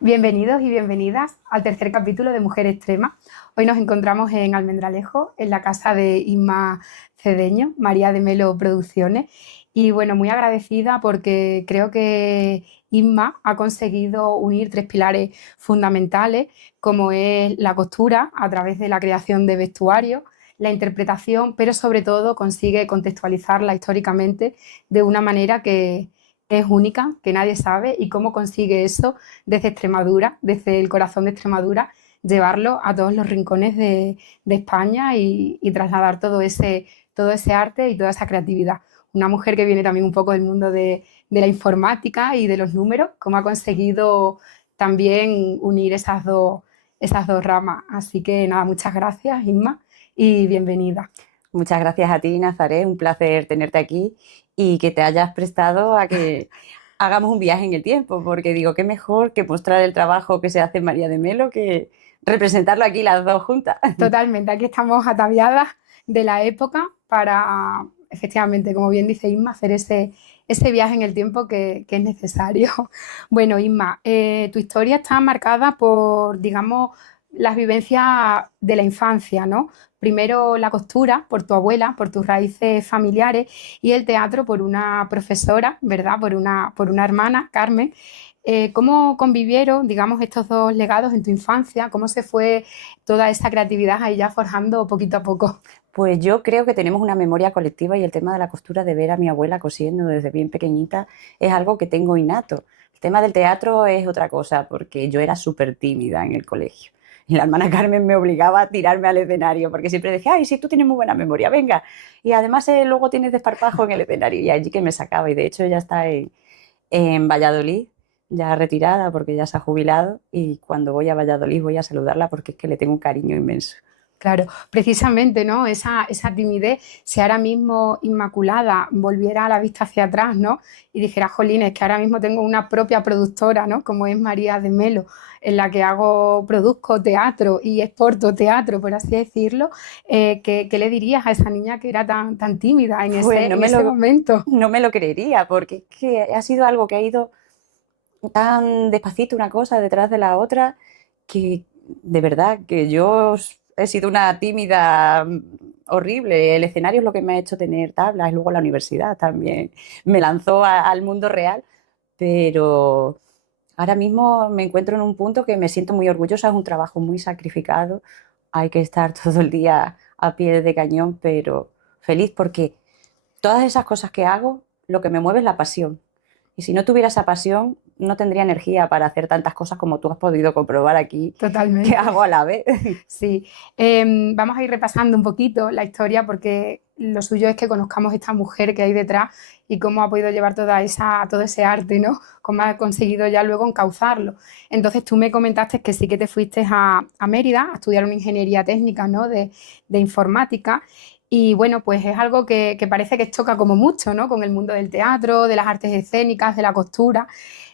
Bienvenidos y bienvenidas al tercer capítulo de Mujer Extrema. Hoy nos encontramos en Almendralejo, en la casa de Inma Cedeño, María de Melo Producciones. Y bueno, muy agradecida porque creo que Inma ha conseguido unir tres pilares fundamentales, como es la costura a través de la creación de vestuarios, la interpretación, pero sobre todo consigue contextualizarla históricamente de una manera que es única, que nadie sabe, y cómo consigue eso desde Extremadura, desde el corazón de Extremadura, llevarlo a todos los rincones de España y trasladar todo ese arte y toda esa creatividad. Una mujer que viene también un poco del mundo de la informática y de los números, cómo ha conseguido también unir esas dos ramas. Así que nada, muchas gracias, Inma, y bienvenida. Muchas gracias a ti, Nazaré. Un placer tenerte aquí y que te hayas prestado a que hagamos un viaje en el tiempo, porque digo, qué mejor que mostrar el trabajo que se hace en María de Melo que representarlo aquí las dos juntas. Totalmente, aquí estamos ataviadas de la época para, efectivamente, como bien dice Isma, hacer ese viaje en el tiempo que es necesario. Bueno, Isma, tu historia está marcada por, digamos, las vivencias de la infancia, ¿no? Primero la costura por tu abuela, por tus raíces familiares, y el teatro por una profesora, ¿verdad? Por una hermana, Carmen. ¿Cómo convivieron, digamos, estos dos legados en tu infancia? ¿Cómo se fue toda esa creatividad ahí ya forjando poquito a poco? Pues yo creo que tenemos una memoria colectiva y el tema de la costura, de ver a mi abuela cosiendo desde bien pequeñita, es algo que tengo innato. El tema del teatro es otra cosa, porque yo era súper tímida en el colegio. Y la hermana Carmen me obligaba a tirarme al escenario, porque siempre decía, ay, sí, tú tienes muy buena memoria, venga. Y además luego tienes desparpajo en el escenario. Y allí que me sacaba. Y de hecho ella está en Valladolid, ya retirada, porque ya se ha jubilado. Y cuando voy a Valladolid voy a saludarla porque es que le tengo un cariño inmenso. Claro, precisamente, ¿no? Esa timidez, si ahora mismo Inmaculada volviera a la vista hacia atrás, ¿no? Y dijera, jolín, es que ahora mismo tengo una propia productora, ¿no? Como es María de Melo, en la que produzco teatro y exporto teatro, por así decirlo, ¿qué le dirías a esa niña que era tan tímida Pues en ese momento? no me lo creería, porque es que ha sido algo que ha ido tan despacito una cosa detrás de la otra, que de verdad que yo he sido una tímida horrible. El escenario es lo que me ha hecho tener tablas, y luego la universidad también me lanzó al mundo real, pero ahora mismo me encuentro en un punto que me siento muy orgullosa, es un trabajo muy sacrificado, hay que estar todo el día a pie de cañón, pero feliz porque todas esas cosas que hago, lo que me mueve es la pasión. Y si no tuviera esa pasión, no tendría energía para hacer tantas cosas como tú has podido comprobar aquí que Totalmente. hago a la vez. Sí, vamos a ir repasando un poquito la historia porque lo suyo es que conozcamos esta mujer que hay detrás y cómo ha podido llevar todo ese arte, ¿no? Cómo ha conseguido ya luego encauzarlo. Entonces tú me comentaste que sí que te fuiste a Mérida a estudiar una ingeniería técnica, ¿no? De informática. Y bueno, pues es algo que parece que choca como mucho, ¿no? Con el mundo del teatro, de las artes escénicas, de la costura.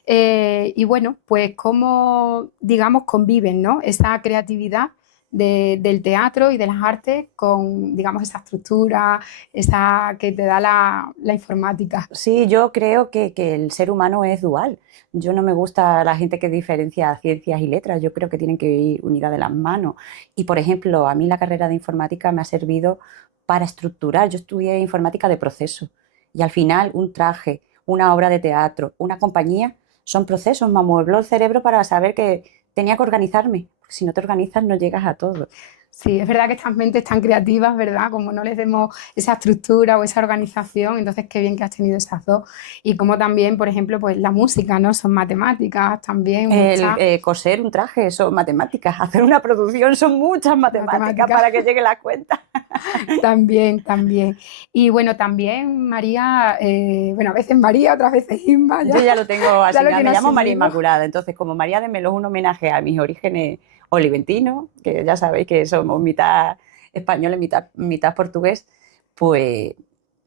Y bueno, pues cómo, digamos, conviven, ¿no? Esa creatividad del teatro y de las artes con, digamos, esa estructura, esa que te da la informática. Sí, yo creo que el ser humano es dual. Yo no me gusta la gente que diferencia ciencias y letras. Yo creo que tienen que ir unidas de las manos. Y, por ejemplo, a mí la carrera de informática me ha servido para estructurar. Yo estudié informática de proceso y al final un traje, una obra de teatro, una compañía, son procesos. Me amuebló el cerebro para saber que tenía que organizarme. Porque si no te organizas no llegas a todo. Sí, es verdad que estas mentes tan creativas, ¿verdad? Como no les demos esa estructura o esa organización, entonces qué bien que has tenido esas dos. Y como también, por ejemplo, pues la música, ¿no? Son matemáticas también, El muchas coser un traje son matemáticas, hacer una producción son muchas matemáticas matemáticas. para que llegue la cuenta. También, también. Y bueno, también María, bueno, a veces María, otras veces Isma, Yo ya, ya lo tengo ya lo asignado, tiene me llamo María asumido. Inmaculada, entonces como María de Melo es un homenaje a mis orígenes oliventinos, que ya sabéis que somos mitad español y mitad portugués, pues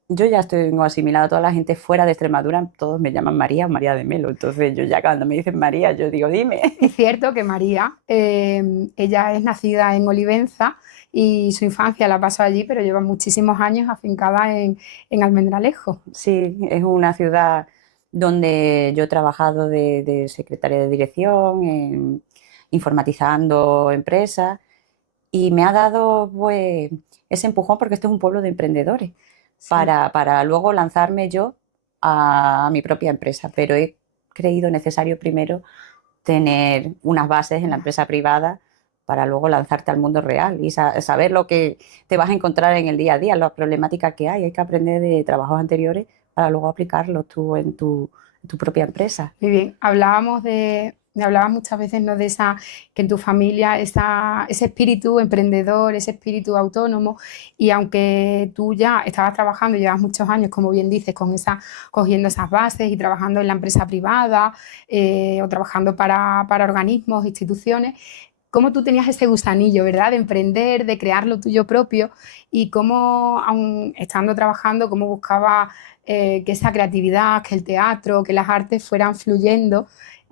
yo ya tengo asimilado a toda la gente fuera de Extremadura, todos me llaman María o María de Melo, entonces yo ya cuando me dicen María, yo digo, dime. Es cierto que María, ella es nacida en Olivenza y su infancia la pasó allí, pero lleva muchísimos años afincada en Almendralejo. Sí, es una ciudad donde yo he trabajado de secretaria de dirección, informatizando empresas, y me ha dado pues ese empujón porque esto es un pueblo de emprendedores Sí. para luego lanzarme yo a mi propia empresa, pero he creído necesario primero tener unas bases en la empresa privada para luego lanzarte al mundo real y saber lo que te vas a encontrar en el día a día, las problemáticas que hay. Hay que aprender de trabajos anteriores para luego aplicarlos tú en tu propia empresa. Muy bien, me hablabas muchas veces, ¿no? De esa, que en tu familia ese espíritu emprendedor, ese espíritu autónomo, y aunque tú ya estabas trabajando, llevas muchos años, como bien dices, cogiendo esas bases y trabajando en la empresa privada o trabajando para organismos, instituciones, cómo tú tenías ese gusanillo, ¿verdad? De emprender, de crear lo tuyo propio y cómo, aun estando trabajando, cómo buscaba que esa creatividad, que el teatro, que las artes fueran fluyendo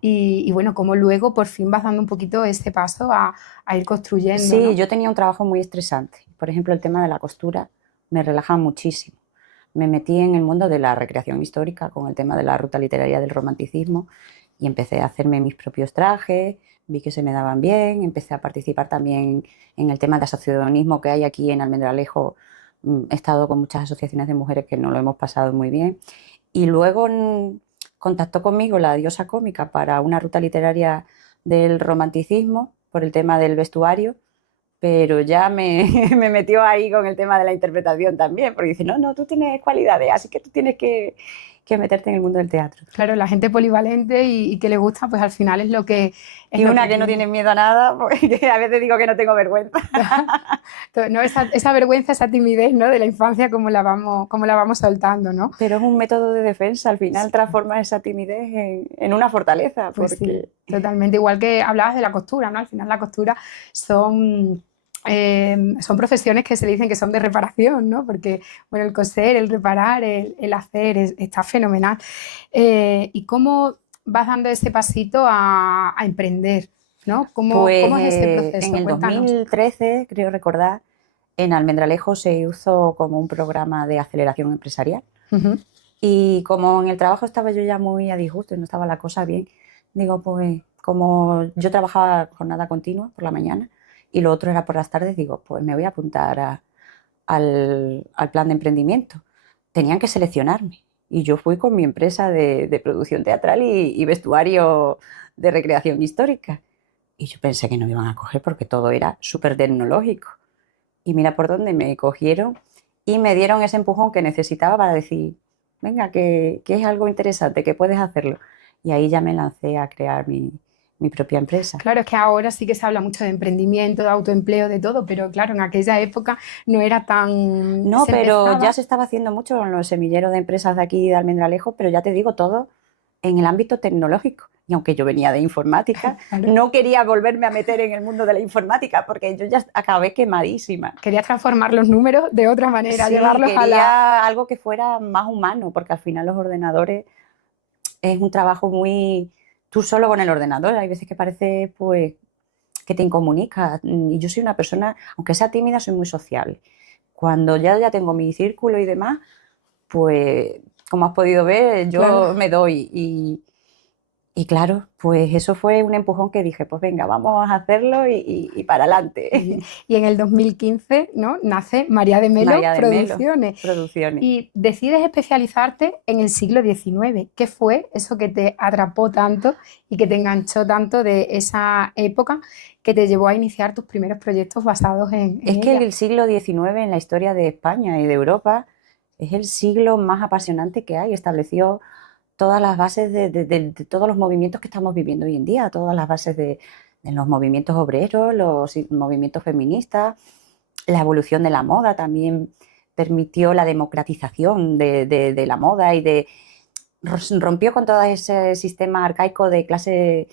y bueno, cómo luego por fin vas dando un poquito ese paso a ir construyendo, Sí, ¿no? yo tenía un trabajo muy estresante. Por ejemplo, el tema de la costura me relaja muchísimo. Me metí en el mundo de la recreación histórica con el tema de la ruta literaria del romanticismo y empecé a hacerme mis propios trajes, vi que se me daban bien, empecé a participar también en el tema de asociacionismo que hay aquí en Almendralejo. He estado con muchas asociaciones de mujeres que no lo hemos pasado muy bien. Y luego contactó conmigo la diosa cómica para una ruta literaria del romanticismo por el tema del vestuario, pero ya me metió ahí con el tema de la interpretación también, porque dice, no, no, tú tienes cualidades, así que tú tienes que meterte en el mundo del teatro. Claro, la gente polivalente y que le gusta, pues al final es Y lo una que que no tiene. tiene miedo a nada, porque a veces digo que no tengo vergüenza. ¿No? Esa vergüenza, esa timidez, ¿no? De la infancia, cómo la vamos soltando, ¿no? Pero es un método de defensa, al final Sí. transforma esa timidez en una fortaleza, Pues sí, porque totalmente. Igual que hablabas de la costura, ¿no? Al final la costura son, son profesiones que se dicen que son de reparación, ¿no? Porque, bueno, el coser, el reparar, el hacer está fenomenal. ¿Y cómo vas dando ese pasito a emprender, ¿no? pues Cómo es ese en proceso? el Cuéntanos. 2013, creo recordar, en Almendralejo se hizo como un programa de aceleración empresarial. Ujú. Y como en el trabajo estaba yo ya muy a disgusto y no estaba la cosa bien, digo, pues como yo trabajaba jornada continua por la mañana y lo otro era por las tardes, digo, pues me voy a apuntar al plan de emprendimiento. Tenían que seleccionarme y yo fui con mi empresa de producción teatral y vestuario de recreación histórica. Y yo pensé que no me iban a coger porque todo era súper tecnológico. Y mira por dónde me cogieron y me dieron ese empujón que necesitaba para decir, venga, que es algo interesante, que puedes hacerlo. Y ahí ya me lancé a crear mi propia empresa. Claro, es que ahora sí que se habla mucho de emprendimiento, de autoempleo, de todo, pero claro, en aquella época no era tan... No, Se pero ya empezaba... se estaba haciendo mucho en los semilleros de empresas de aquí de Almendralejo, pero ya te digo, todo en el ámbito tecnológico. Y aunque yo venía de informática, Claro. no quería volverme a meter en el mundo de la informática porque yo ya acabé quemadísima. Quería transformar los números de otra manera, Sí, llevarlos a la... quería algo que fuera más humano, porque al final los ordenadores es un trabajo muy tú solo con el ordenador. Hay veces que parece pues que te incomunica. Y yo soy una persona, aunque sea tímida, soy muy sociable. Cuando ya tengo mi círculo y demás, pues como has podido ver, Claro. yo me doy. Y claro, pues eso fue un empujón que dije, pues venga, vamos a hacerlo y para Muy bien. adelante. Y en el 2015, ¿no? Nace María de Melo María de Melo, Producciones producciones. y decides especializarte en el siglo XIX. ¿Qué fue eso que te atrapó tanto y que te enganchó tanto de esa época que te llevó a iniciar tus primeros proyectos basados en Es que ella? el siglo XIX en la historia de España y de Europa es el siglo más apasionante que hay. Estableció todas las bases de todos los movimientos que estamos viviendo hoy en día, todas las bases de los movimientos obreros, los movimientos feministas, la evolución de la moda también permitió la democratización de la moda y rompió con todo ese sistema arcaico de clase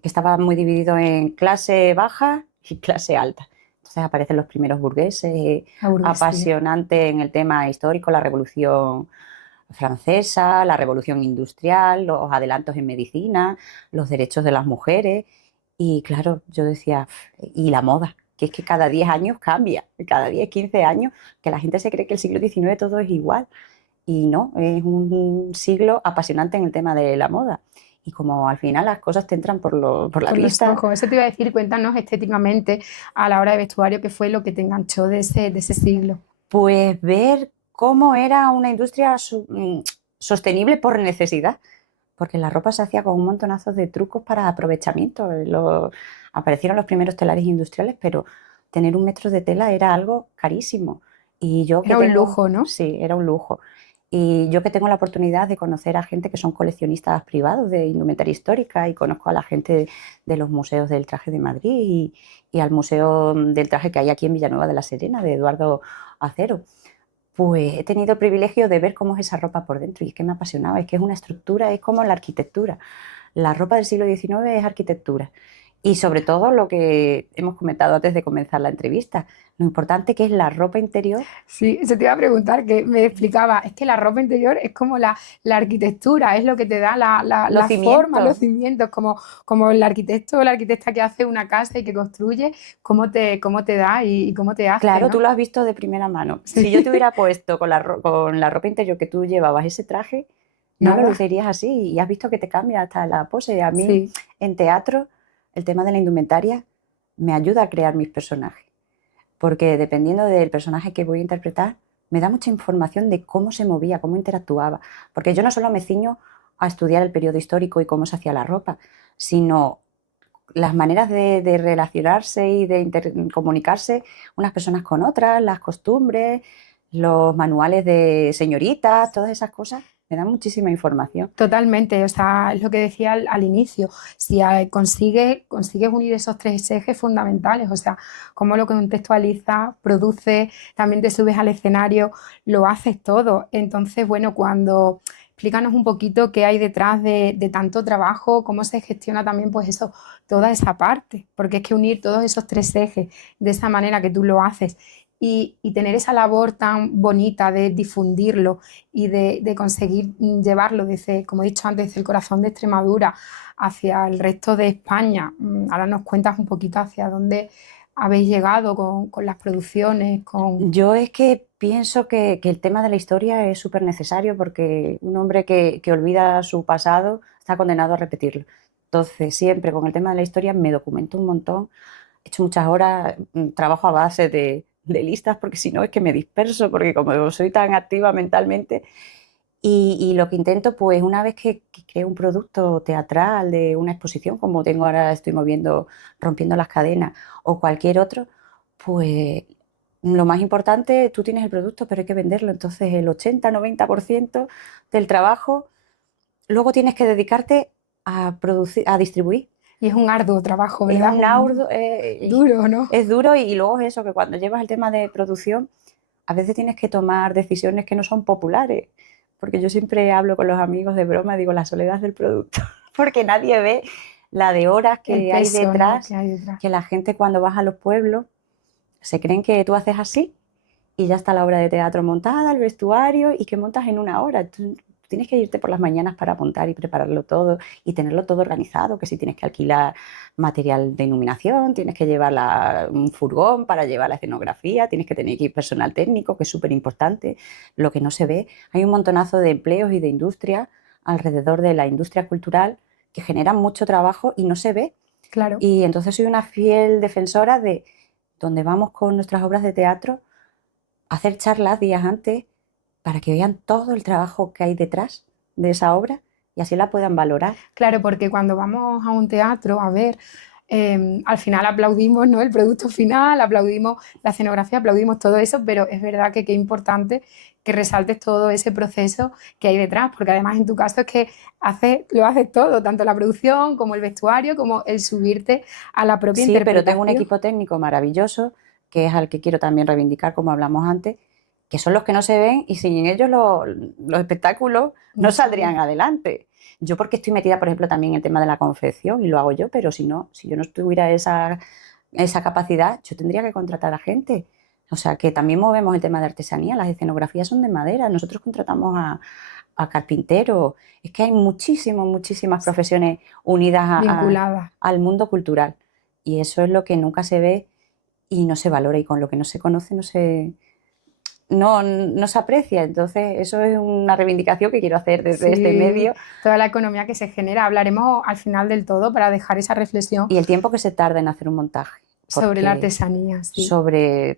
que estaba muy dividido en clase baja y clase alta. Entonces aparecen los primeros burgueses, La burguesía. apasionante en el tema histórico, la Revolución Francesa, la Revolución Industrial, los adelantos en medicina, los derechos de las mujeres. Y claro, yo decía, y la moda, que es que cada 10 años cambia, cada 10, 15 años, que la gente se cree que el siglo XIX todo es igual. Y no, es un siglo apasionante en el tema de la moda. Y como al final las cosas te entran por la Por los vista, ojos. Eso te iba a decir, cuéntanos estéticamente a la hora de vestuario qué fue lo que te enganchó de ese siglo. pues ver cómo era una industria sostenible por necesidad, porque la ropa se hacía con un montonazo de trucos para aprovechamiento. Aparecieron los primeros telares industriales, pero tener un metro de tela era algo carísimo. Y yo que Era un tengo, lujo, ¿no? sí, era un lujo. Y yo que tengo la oportunidad de conocer a gente que son coleccionistas privados de indumentaria histórica y conozco a la gente de los museos del traje de Madrid y al museo del traje que hay aquí en Villanueva de la Serena, de Eduardo Acero, pues he tenido el privilegio de ver cómo es esa ropa por dentro y es que me apasionaba, es que es una estructura, es como la arquitectura. La ropa del siglo XIX es arquitectura. Y sobre todo lo que hemos comentado antes de comenzar la entrevista, lo importante que es la ropa interior. Sí, eso te iba a preguntar, que me explicaba, es que la ropa interior es como la arquitectura, es lo que te da Los la forma, los cimientos. cimientos, como el arquitecto o la arquitecta que hace una casa y que construye, cómo te da y cómo te hace, Claro, tú ¿no? lo has visto de primera mano. Si yo te Sí, hubiera puesto con la ropa interior que tú llevabas ese traje, no lo nada, lucirías así y has visto que te cambia hasta la pose. A mí sí, en teatro el tema de la indumentaria me ayuda a crear mis personajes, porque dependiendo del personaje que voy a interpretar, me da mucha información de cómo se movía, cómo interactuaba, porque yo no solo me ciño a estudiar el periodo histórico y cómo se hacía la ropa, sino las maneras de relacionarse y de comunicarse unas personas con otras, las costumbres, los manuales de señoritas, todas esas cosas, me dan muchísima información. totalmente, o sea, es lo que decía al inicio, si consigues unir esos tres ejes fundamentales, o sea, cómo lo contextualizas, produces, también te subes al escenario, lo haces todo. Entonces, bueno, cuando explícanos un poquito qué hay detrás de tanto trabajo, cómo se gestiona también, pues eso, toda esa parte, porque es que unir todos esos tres ejes de esa manera que tú lo haces y tener esa labor tan bonita de difundirlo y de conseguir llevarlo desde, como he dicho antes, desde el corazón de Extremadura hacia el resto de España. Ahora nos cuentas un poquito hacia dónde habéis llegado con las producciones, con... Yo es que pienso que el tema de la historia es súper necesario porque un hombre que olvida su pasado está condenado a repetirlo. Entonces, siempre con el tema de la historia me documento un montón, he hecho muchas horas, trabajo a base de listas porque si no es que me disperso, porque como soy tan activa mentalmente, y lo que intento, pues una vez que creo un producto teatral de una exposición, como tengo ahora, estoy moviendo, rompiendo las cadenas o cualquier otro, pues lo más importante, tú tienes el producto, pero hay que venderlo. Entonces el 80-90% del trabajo, luego tienes que dedicarte a producir, a distribuir. Y es un arduo trabajo, Es ¿verdad? un arduo, Duro, ¿no? es duro y luego es eso, que cuando llevas el tema de producción, a veces tienes que tomar decisiones que no son populares, porque yo siempre hablo con los amigos de broma, digo la soledad del producto, porque nadie ve la de horas El que hay peso, ¿no? que detrás, hay detrás. que la gente cuando vas a los pueblos se creen que tú haces así y ya está la obra de teatro montada, el vestuario y que montas en una hora. Tú tienes que irte por las mañanas para montar y prepararlo todo y tenerlo todo organizado, que si tienes que alquilar material de iluminación, tienes que llevar un furgón para llevar la escenografía, tienes que tener aquí personal técnico, que es súper importante, lo que no se ve. Hay un montonazo de empleos y de industria alrededor de la industria cultural que generan mucho trabajo y no se ve. Claro. Y entonces soy una fiel defensora de donde vamos con nuestras obras de teatro, hacer charlas días antes para que vean todo el trabajo que hay detrás de esa obra y así la puedan valorar. Claro, porque cuando vamos a un teatro a ver, al final aplaudimos, ¿no? El producto final, aplaudimos la escenografía, aplaudimos todo eso, pero es verdad que qué importante que resaltes todo ese proceso que hay detrás, porque además en tu caso es que lo haces todo, tanto la producción como el vestuario, como el subirte a la propia Sí, pero tengo un interpretación. equipo técnico maravilloso, que es al que quiero también reivindicar, como hablamos antes, que son los que no se ven y sin ellos los espectáculos no No sale. saldrían adelante. Yo porque estoy metida, por ejemplo, también en el tema de la confección y lo hago yo, pero si no, si yo no tuviera esa capacidad, yo tendría que contratar a gente. O sea, que también movemos el tema de artesanía, las escenografías son de madera, nosotros contratamos a carpinteros, es que hay muchísimas profesiones unidas Vinculada. al mundo cultural y eso es lo que nunca se ve y no se valora y con lo que no se conoce no se aprecia. Entonces, eso es una reivindicación que quiero hacer desde este Sí, medio. toda la economía que se genera. Hablaremos al final del todo para dejar esa reflexión Y el tiempo que se tarda en hacer un montaje, sobre la porque artesanía, sí.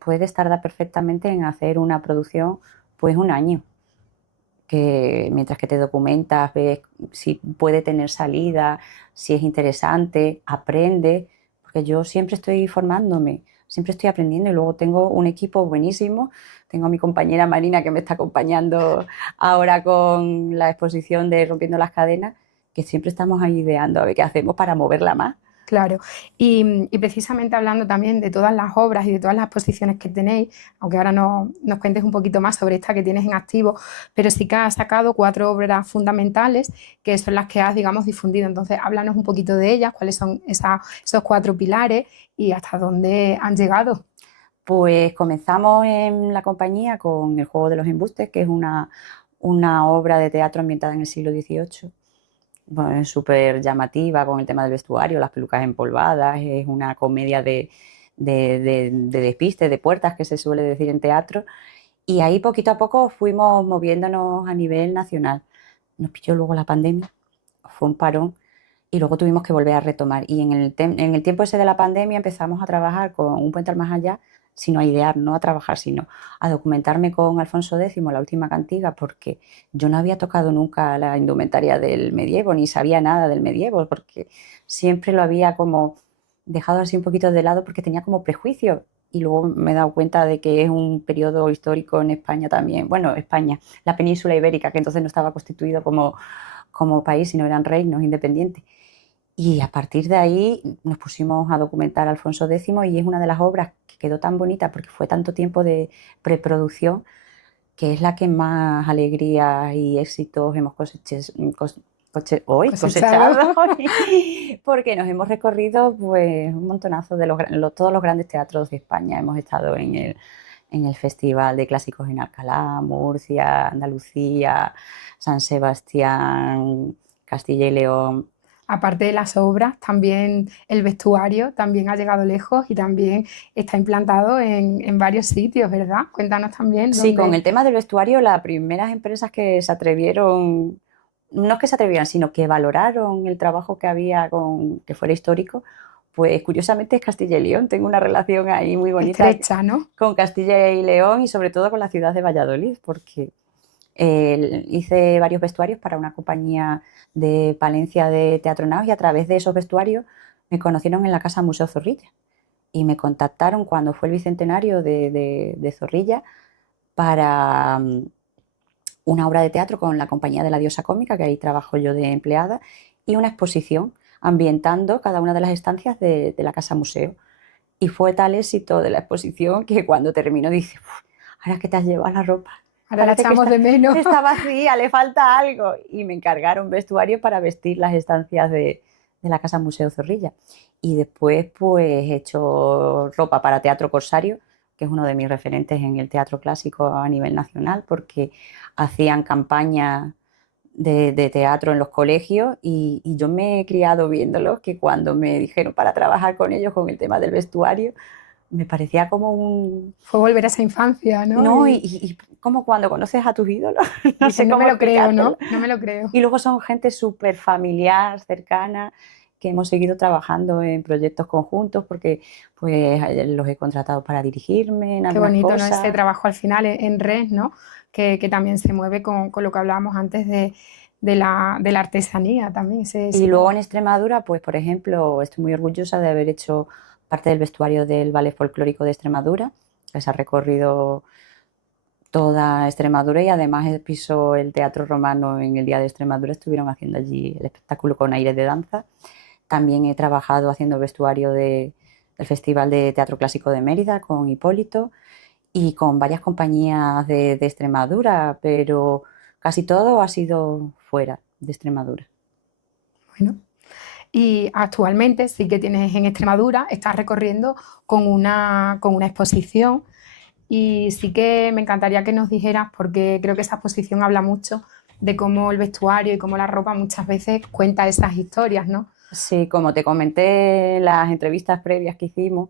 puedes tardar perfectamente en hacer una producción, pues un año, que mientras que te documentas, ves si puede tener salida, si es interesante, aprendes, porque yo siempre estoy formándome, siempre estoy aprendiendo y luego tengo un equipo buenísimo. Tengo a mi compañera Marina que me está acompañando ahora con la exposición de Rompiendo las Cadenas, que siempre estamos ahí ideando a ver qué hacemos para moverla más. Claro, y precisamente hablando también de todas las obras y de todas las exposiciones que tenéis, aunque ahora nos cuentes un poquito más sobre esta que tienes en activo, pero sí que has sacado 4 obras fundamentales que son las que has, digamos, difundido. Entonces, háblanos un poquito de ellas, cuáles son esos 4 pilares y hasta dónde han llegado. Pues comenzamos en la compañía con El juego de los embustes, que es una obra de teatro ambientada en el siglo XVIII. Bueno, es súper llamativa con el tema del vestuario, las pelucas empolvadas, es una comedia de despiste, de puertas, que se suele decir en teatro. Y ahí poquito a poco fuimos moviéndonos a nivel nacional. Nos pilló luego la pandemia, fue un parón y luego tuvimos que volver a retomar. Y en el tiempo ese de la pandemia empezamos a trabajar con Un puente al más allá, sino a idear, no a trabajar, sino a documentarme con Alfonso X, la última cantiga, porque yo no había tocado nunca la indumentaria del medievo, ni sabía nada del medievo, porque siempre lo había como dejado así un poquito de lado porque tenía como prejuicios. Y luego me he dado cuenta de que es un periodo histórico en España también. Bueno, España, la península ibérica, que entonces no estaba constituido como país, sino eran reinos independientes. Y a partir de ahí nos pusimos a documentar a Alfonso X y es una de las obras que quedó tan bonita porque fue tanto tiempo de preproducción que es la que más alegría y éxitos hemos Cosechado. cosechado porque nos hemos recorrido pues un montonazo de todos los grandes teatros de España. Hemos estado en el Festival de Clásicos en Alcalá, Murcia, Andalucía, San Sebastián, Castilla y León. Aparte de las obras, también el vestuario también ha llegado lejos y también está implantado en varios sitios, ¿verdad? Cuéntanos también Sí, con dónde. el tema del vestuario, las primeras empresas que se atrevieron, no es que se atrevieran, sino que valoraron el trabajo que había con que fuera histórico, pues curiosamente es Castilla y León. Tengo una relación ahí muy bonita Estrecha, ¿no? con Castilla y León y sobre todo con la ciudad de Valladolid, porque hice varios vestuarios para una compañía de Palencia de Teatro Naos y a través de esos vestuarios me conocieron en la Casa Museo Zorrilla y me contactaron cuando fue el bicentenario de Zorrilla para una obra de teatro con la compañía de la diosa cómica, que ahí trabajo yo de empleada, y una exposición ambientando cada una de las estancias de la casa museo. Y fue tal éxito de la exposición que cuando terminó dice, ahora que te has llevado la ropa, Ahora la parece que echamos de menos. está vacía, le falta algo. Y me encargaron vestuario para vestir las estancias de la Casa Museo Zorrilla. Y después pues he hecho ropa para Teatro Corsario, que es uno de mis referentes en el teatro clásico a nivel nacional, porque hacían campañas de teatro en los colegios y yo me he criado viéndolos, que cuando me dijeron para trabajar con ellos con el tema del vestuario, me parecía como un... Fue volver a esa infancia, ¿no? No, y como cuando conoces a tus ídolos, no Dices, sé no me cómo lo creo, explicártelo. ¿no? No me lo creo. Y luego son gente súper familiar, cercana, que hemos seguido trabajando en proyectos conjuntos porque pues los he contratado para dirigirme en Qué algunas bonito, ¿no? Ese cosas. trabajo al final en red, ¿no? Que también se mueve con lo que hablábamos antes de la artesanía también. Y Ese luego en trabajo. Extremadura, pues por ejemplo, estoy muy orgullosa de haber hecho parte del vestuario del Ballet Folclórico de Extremadura, que se ha recorrido toda Extremadura y además pisó el Teatro Romano en el Día de Extremadura, estuvieron haciendo allí el espectáculo con aires de danza. También he trabajado haciendo vestuario del Festival de Teatro Clásico de Mérida con Hipólito y con varias compañías de Extremadura, pero casi todo ha sido fuera de Extremadura. Bueno, y actualmente sí que tienes en Extremadura, estás recorriendo con una exposición y sí que me encantaría que nos dijeras, porque creo que esa exposición habla mucho de cómo el vestuario y cómo la ropa muchas veces cuenta esas historias, ¿no? Sí, como te comenté en las entrevistas previas que hicimos,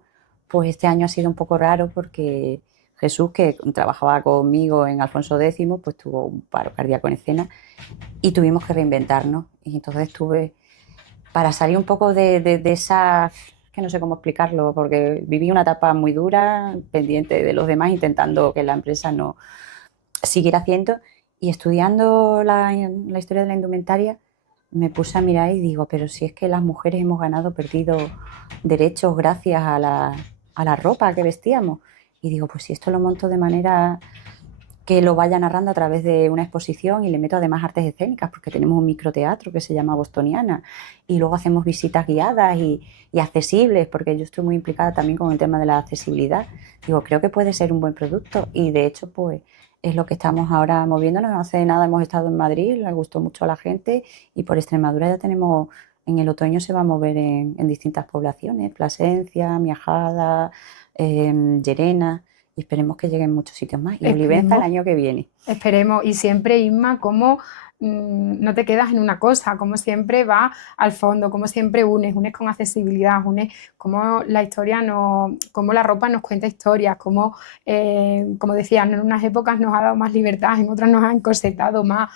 pues este año ha sido un poco raro porque Jesús, que trabajaba conmigo en Alfonso X, pues tuvo un paro cardíaco en escena y tuvimos que reinventarnos. Y entonces tuve, para salir un poco de esa, que no sé cómo explicarlo, porque viví una etapa muy dura, pendiente de los demás, intentando que la empresa no siguiera haciendo, y estudiando la historia de la indumentaria, me puse a mirar y digo, pero si es que las mujeres hemos ganado, perdido derechos gracias a la ropa que vestíamos. Y digo, pues si esto lo monto de manera que lo vaya narrando a través de una exposición y le meto además artes escénicas, porque tenemos un microteatro que se llama Bostoniana, y luego hacemos visitas guiadas y accesibles, porque yo estoy muy implicada también con el tema de la accesibilidad. Digo, creo que puede ser un buen producto, y de hecho pues es lo que estamos ahora moviéndonos. Hace nada hemos estado en Madrid, le gustó mucho a la gente, y por Extremadura ya tenemos, en el otoño se va a mover en distintas poblaciones, Plasencia, Miajada, Llerena, y esperemos que lleguen muchos sitios más. Y Olivenza el Esperemos. año que viene. Esperemos. Y siempre, Isma, como no te quedas en una cosa, como siempre vas al fondo, como siempre unes con accesibilidad, unes como la historia no, como la ropa nos cuenta historias, como decías, en unas épocas nos ha dado más libertad, en otras nos ha encorsetado más,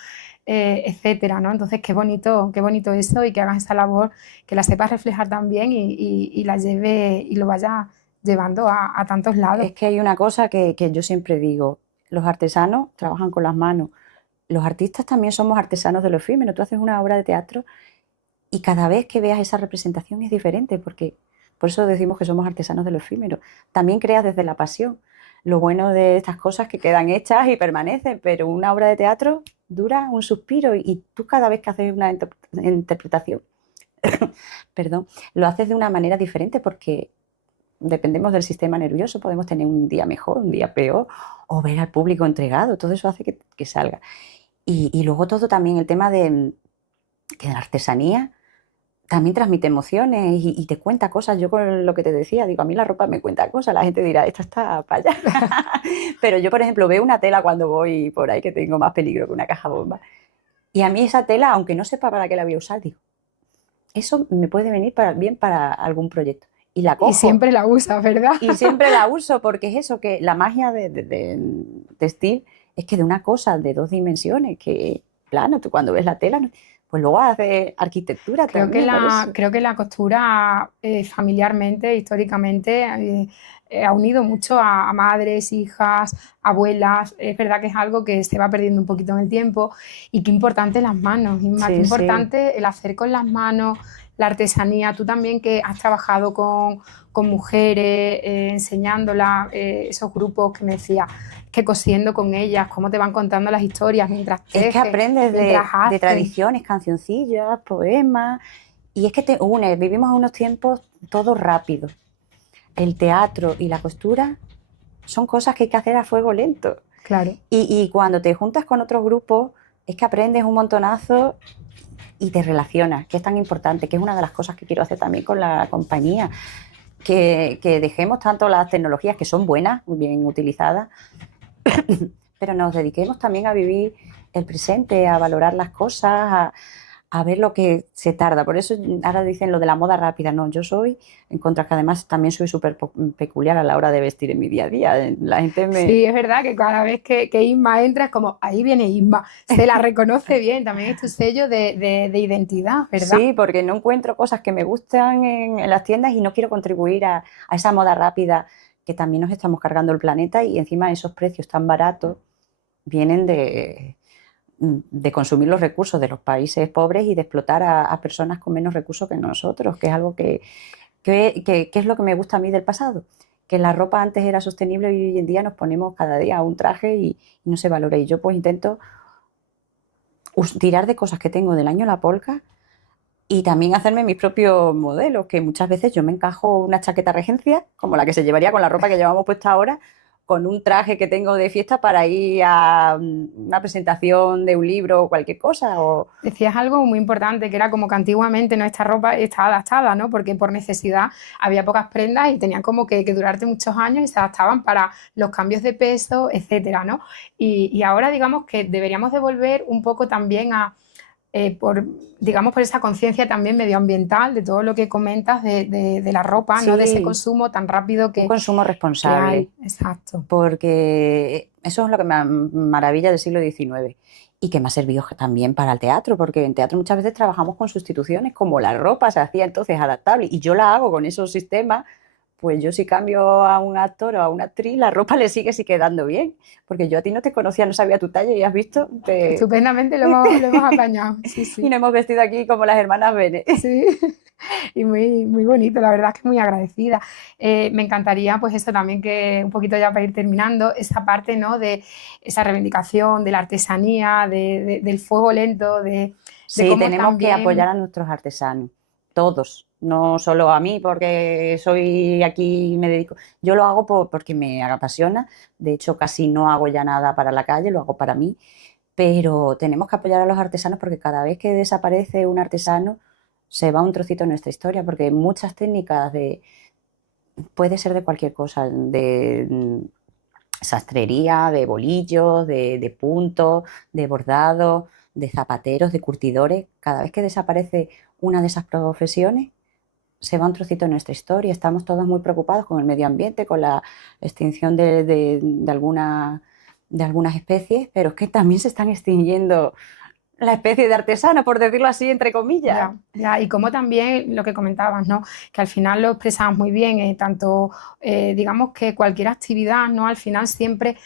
etcétera, ¿no? Entonces, qué bonito eso y que hagas esa labor, que la sepas reflejar también y la lleve y lo vayas llevando a tantos lados. Es que hay una cosa que yo siempre digo, los artesanos trabajan con las manos, los artistas también somos artesanos de lo efímero. Tú haces una obra de teatro y cada vez que veas esa representación es diferente, porque por eso decimos que somos artesanos de lo efímero. También creas desde la pasión. Lo bueno de estas cosas que quedan hechas y permanecen, pero una obra de teatro dura un suspiro, y tú cada vez que haces una interpretación, perdón, lo haces de una manera diferente, porque dependemos del sistema nervioso, podemos tener un día mejor, un día peor, o ver al público entregado, todo eso hace que salga. Y luego todo también el tema de que la artesanía también transmite emociones y te cuenta cosas. Yo con lo que te decía, digo, a mí la ropa me cuenta cosas, la gente dirá, esta está para allá. Pero yo, por ejemplo, veo una tela cuando voy por ahí que tengo más peligro que una caja bomba. Y a mí esa tela, aunque no sepa para qué la voy a usar, digo, eso me puede venir bien para algún proyecto. Y la Y cojo. siempre la usas, ¿verdad? Y siempre la uso, porque es eso, que la magia de textil es que de una cosa de dos dimensiones, que plano, tú cuando ves la tela, pues luego haces arquitectura también, por eso. Creo que la costura familiarmente, históricamente, ha unido mucho a madres, hijas, abuelas. Es verdad que es algo que se va perdiendo un poquito en el tiempo y qué importante las manos, Isma, qué Sí, sí. importante el hacer con las manos, la artesanía. Tú también que has trabajado con mujeres, enseñándolas, esos grupos que me decías, que cosiendo con ellas, cómo te van contando las historias mientras Es que tejen, aprendes mientras de hacen. tradiciones, cancioncillas, poemas, y es que te unes. Vivimos en unos tiempos todo rápido. El teatro y la costura son cosas que hay que hacer a fuego lento. Claro. Y cuando te juntas con otros grupos, es que aprendes un montonazo y te relacionas, que es tan importante, que es una de las cosas que quiero hacer también con la compañía, que dejemos tanto las tecnologías, que son buenas, muy bien utilizadas, pero nos dediquemos también a vivir el presente, a valorar las cosas, a ver lo que se tarda. Por eso ahora dicen lo de la moda rápida. No, yo soy, en contra, que además también soy súper peculiar a la hora de vestir en mi día a día. La gente me... Sí, es verdad que cada vez que Isma entra es como, ahí viene Isma, se la reconoce bien, también es tu sello de identidad, ¿verdad? Sí, porque no encuentro cosas que me gustan en las tiendas y no quiero contribuir a esa moda rápida, que también nos estamos cargando el planeta, y encima esos precios tan baratos vienen de consumir los recursos de los países pobres y de explotar a personas con menos recursos que nosotros, que es algo que es lo que me gusta a mí del pasado, que la ropa antes era sostenible y hoy en día nos ponemos cada día un traje y no se valora. Y yo pues intento tirar de cosas que tengo del año la polca y también hacerme mis propios modelos, que muchas veces yo me encajo una chaqueta regencia, como la que se llevaría con la ropa que llevamos puesta ahora, con un traje que tengo de fiesta para ir a una presentación de un libro o cualquier cosa. Decías algo muy importante, que era como que antiguamente nuestra ropa estaba adaptada, ¿no? Porque por necesidad había pocas prendas y tenían como que durarte muchos años y se adaptaban para los cambios de peso, etcétera, ¿no? Y ahora digamos que deberíamos de volver un poco también digamos, por esa conciencia también medioambiental de todo lo que comentas de la ropa, ¿no? De ese Sí, consumo tan rápido un consumo que hay. responsable, Exacto. porque eso es lo que me maravilla del siglo XIX y que me ha servido también para el teatro, porque en teatro muchas veces trabajamos con sustituciones, como la ropa se hacía entonces adaptable, y yo la hago con esos sistemas. Pues yo si cambio a un actor o a una actriz, la ropa le sigue sí quedando bien, porque yo a ti no te conocía, no sabía tu talla y has visto, Estupendamente lo hemos apañado, sí, y sí. nos hemos vestido aquí como las hermanas Bene. Sí, y muy, muy bonito, la verdad es que muy agradecida. Me encantaría, pues eso también que un poquito ya para ir terminando, esa parte, ¿no? De esa reivindicación de la artesanía, del fuego lento, de Sí, cómo tenemos que apoyar también, a nuestros artesanos, todos, no solo a mí porque soy aquí y me dedico. Yo lo hago porque me apasiona, de hecho casi no hago ya nada para la calle, lo hago para mí, pero tenemos que apoyar a los artesanos porque cada vez que desaparece un artesano se va un trocito de nuestra historia, porque muchas técnicas puede ser de cualquier cosa, de sastrería, de bolillos, de puntos, de bordado, de zapateros, de curtidores. Cada vez que desaparece una de esas profesiones, se va un trocito de nuestra historia. Estamos todos muy preocupados con el medio ambiente, con la extinción de algunas especies, pero es que también se están extinguiendo la especie de artesano, por decirlo así, entre comillas. ya, ya, y como también lo que comentabas, ¿no? Que al final lo expresamos muy bien, tanto, digamos que cualquier actividad, ¿no? Al final siempre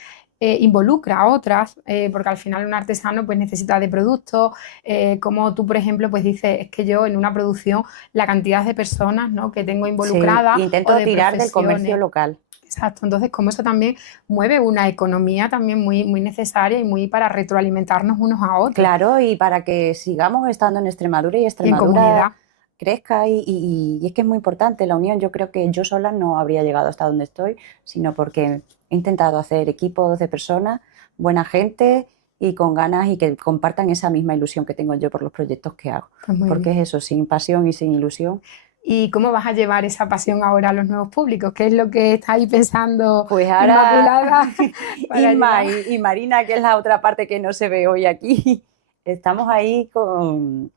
involucra a otras, porque al final un artesano pues necesita de productos, como tú, por ejemplo, pues dices, es que yo en una producción, la cantidad de personas, ¿no? Que tengo Sí, involucradas o intento de tirar del comercio profesiones. local. Exacto, entonces como eso también mueve una economía también muy, muy necesaria y muy para retroalimentarnos unos a otros Claro, y para que sigamos estando en Extremadura y y en Extremadura comunidad. crezca y es que es muy importante la unión. Yo creo que yo sola no habría llegado hasta donde estoy, sino porque he intentado hacer equipos de personas, buena gente y con ganas y que compartan esa misma ilusión que tengo yo por los proyectos que hago. Pues muy Porque bien. es eso, sin pasión y sin ilusión. ¿Y cómo vas a llevar esa pasión ahora a los nuevos públicos? ¿Qué es lo que estáis pensando, Pues ahora Inmaculada, para Inma llevar? y Marina, que es la otra parte que no se ve hoy aquí, estamos ahí con,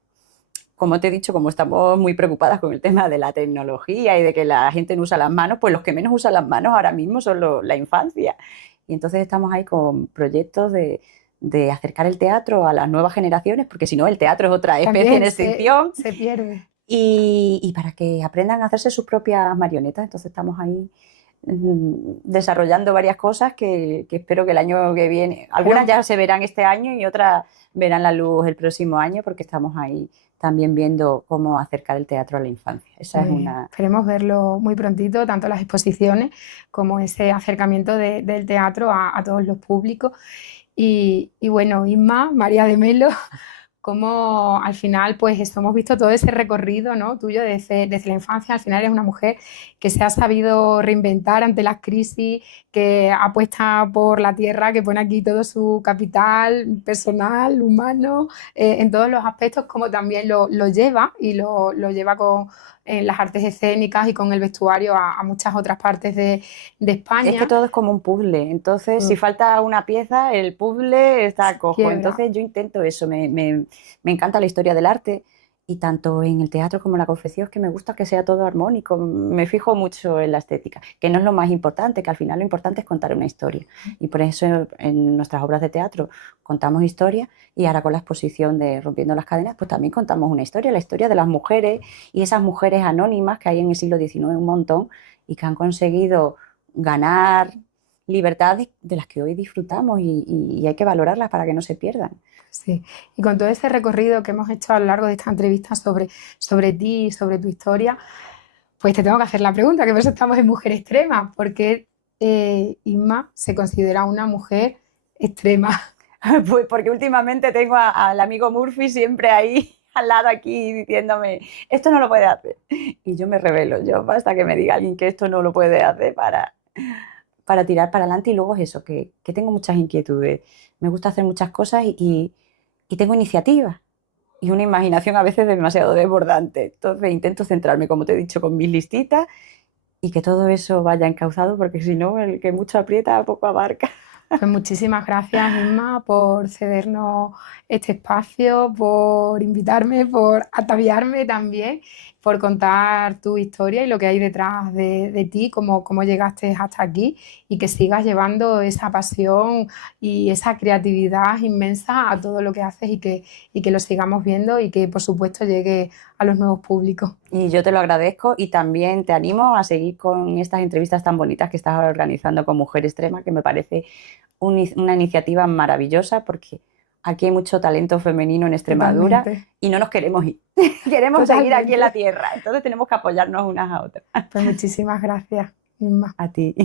como te he dicho, como estamos muy preocupadas con el tema de la tecnología y de que la gente no usa las manos, pues los que menos usan las manos ahora mismo son la infancia. Y entonces estamos ahí con proyectos de acercar el teatro a las nuevas generaciones, porque si no, el teatro es otra especie en También extinción, se pierde. y para que aprendan a hacerse sus propias marionetas. Entonces estamos ahí desarrollando varias cosas que espero que el año que viene, algunas Pero ya se verán este año y otras verán la luz el próximo año porque estamos ahí también viendo cómo acercar el teatro a la infancia. Esa es pues una... esperemos verlo muy prontito, tanto las exposiciones como ese acercamiento del teatro a todos los públicos. Y bueno, Isma, María de Melo, como al final, pues eso, hemos visto todo ese recorrido, ¿no? Tuyo desde la infancia. Al final eres una mujer que se ha sabido reinventar ante las crisis, que apuesta por la tierra, que pone aquí todo su capital personal, humano, en todos los aspectos, como también lo lleva y lo lleva en las artes escénicas y con el vestuario a muchas otras partes de Es que España. todo es como un puzzle, entonces si falta una pieza, el puzzle está Se cojo. quiebra. Entonces yo intento eso, me encanta la historia del arte y tanto en el teatro como en la confección es que me gusta que sea todo armónico, me fijo mucho en la estética, que no es lo más importante, que al final lo importante es contar una historia. Y por eso en nuestras obras de teatro contamos historias y ahora con la exposición de Rompiendo las Cadenas, pues también contamos una historia, la historia de las mujeres y esas mujeres anónimas que hay en el siglo XIX un montón y que han conseguido ganar libertades de las que hoy disfrutamos y hay que valorarlas para que no se pierdan. Sí, y con todo ese recorrido que hemos hecho a lo largo de esta entrevista sobre ti y sobre tu historia, pues te tengo que hacer la pregunta, que por eso estamos en Mujer Extrema, porque Isma se considera una mujer extrema. Pues porque últimamente tengo al amigo Murphy siempre ahí al lado aquí diciéndome, esto no lo puedes hacer. Y yo me revelo, yo basta que me diga alguien que esto no lo puede hacer para tirar para adelante y luego es eso, que tengo muchas inquietudes, me gusta hacer muchas cosas y tengo iniciativa y una imaginación a veces demasiado desbordante. Entonces intento centrarme, como te he dicho, con mis listitas y que todo eso vaya encauzado porque si no, el que mucho aprieta, poco abarca. Pues muchísimas gracias, Inma, por cedernos este espacio, por invitarme, por ataviarme también, por contar tu historia y lo que hay detrás de ti, cómo llegaste hasta aquí y que sigas llevando esa pasión y esa creatividad inmensa a todo lo que haces y que lo sigamos viendo y que, por supuesto, llegue a los nuevos públicos. Y yo te lo agradezco y también te animo a seguir con estas entrevistas tan bonitas que estás organizando con Mujer Extrema, que me parece una iniciativa maravillosa porque aquí hay mucho talento femenino en Extremadura Totalmente, y no nos queremos ir. Queremos seguir aquí en la totalmente. tierra, entonces tenemos que apoyarnos unas a otras. Pues muchísimas gracias, Inma. A ti.